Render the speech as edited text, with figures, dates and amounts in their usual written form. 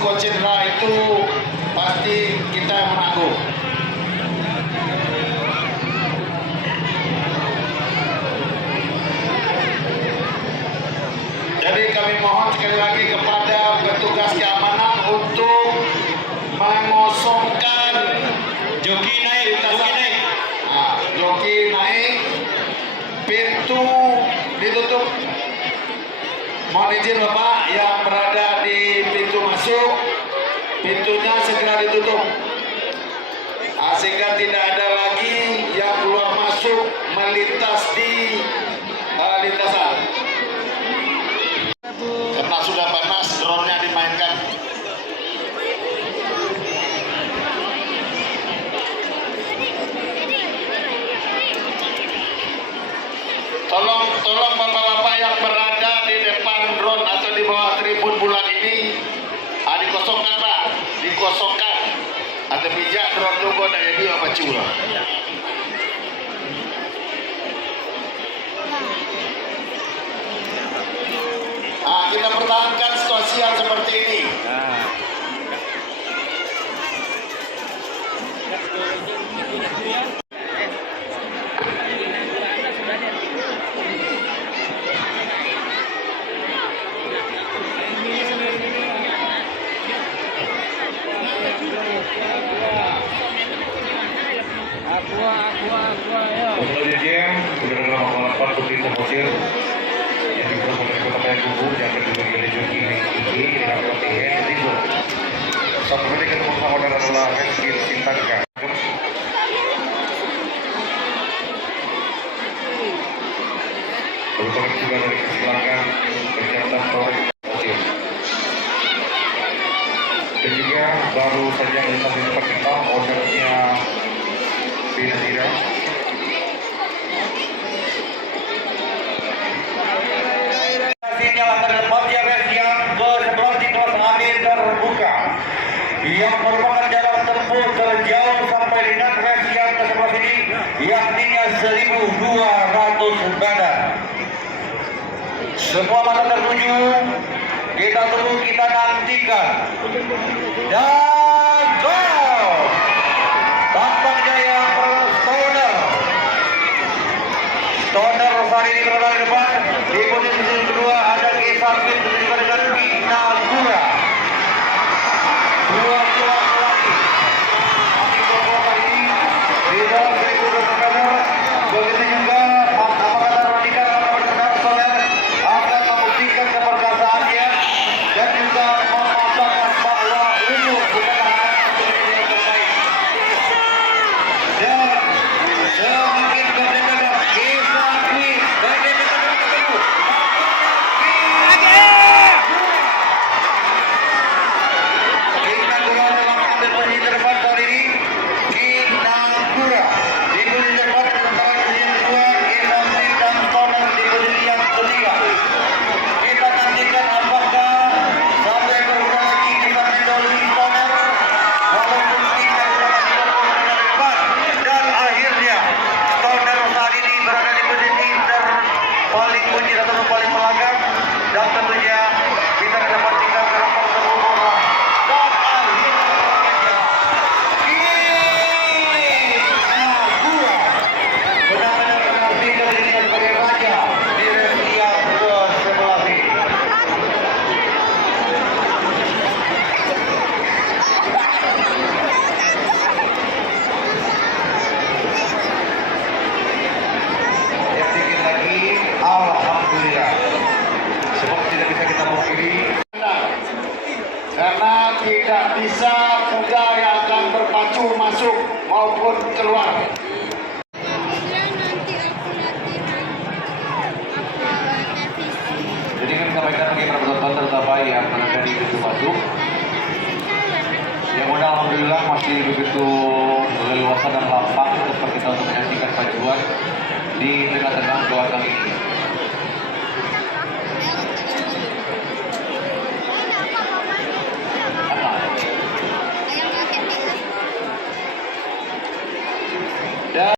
risiko cedera itu pasti kita yang menanggung. Jadi kami mohon sekali lagi kepada petugas keamanan untuk mengosongkan joki naik, pintu ditutup. Mohon izin Bapak yang berada di pintu masuk, pintunya segera ditutup, sehingga tidak ada lagi yang keluar masuk melintas di lintasan. Karena sudah panas, drone-nya dimainkan. Tolong bapak-bapak yang berada di depan drone atau di bawah tribun bulan ini, dikosongkan Pak, dikosongkan. Ada bijak drone tu kau nak jadi apa cura? Kita pertahankan situasi yang seperti ini. Dan juga baru saja lintas di tempat kita ordernya Binazira. Sinyal terdepan yang ke-11 di kelas akhir terbuka yang merupakan jarak tempuh terjauh sampai dengan res yang ke-11 ini yakni 1.200 badan. Semua mata tertuju, kita tunggu, kita nantikan. Dan gol! Tampak jaya Stoner Rosari di berada di depan. Di posisi kedua ada Kisar Bin dengan Nagura. Dua lagi. Masih berbuat kali ini di dalam 1.200 meter. Begitu juga apa kata Rodika benar Stoner akan membuktikan keperkasaannya dan juga memasangkan bahwa umur bukan hanya yang terbaik. Dan semakin berdekat Kisar Bin berdekat ketemu. Nagura dalam ambil posisi terdepan kali ini. Nagura di posisi terdepan sementara di posisi kedua Kisar Bin dan Stoner di posisi yang ketiga. Kita nantikan apakah sampai berulang lagi Kisar Bin dahulu Stoner walaupun kita berada di depan dan akhirnya Stoner saat ini berada di posisi paling kunci atau paling belakang dan tentunya kita dapat tinggal ke rempah sempurna dan akhirnya Nagura benar-benar mengambil dirinya sebagai raja di race yang ke-11 ini. Yang dikit lagi, alhamdulillah. Sebab tidak bisa kita pungkiri. Karena tidak bisa kuda yang akan berpacu masuk maupun keluar. Jadi kami sampaikan bagi para penonton terutama yang berada di pintu masuk. Yang mana alhamdulillah masih begitu leluasa dan lapang tempat kita untuk menyaksikan pacuan di tengah-tengah doa kali ini.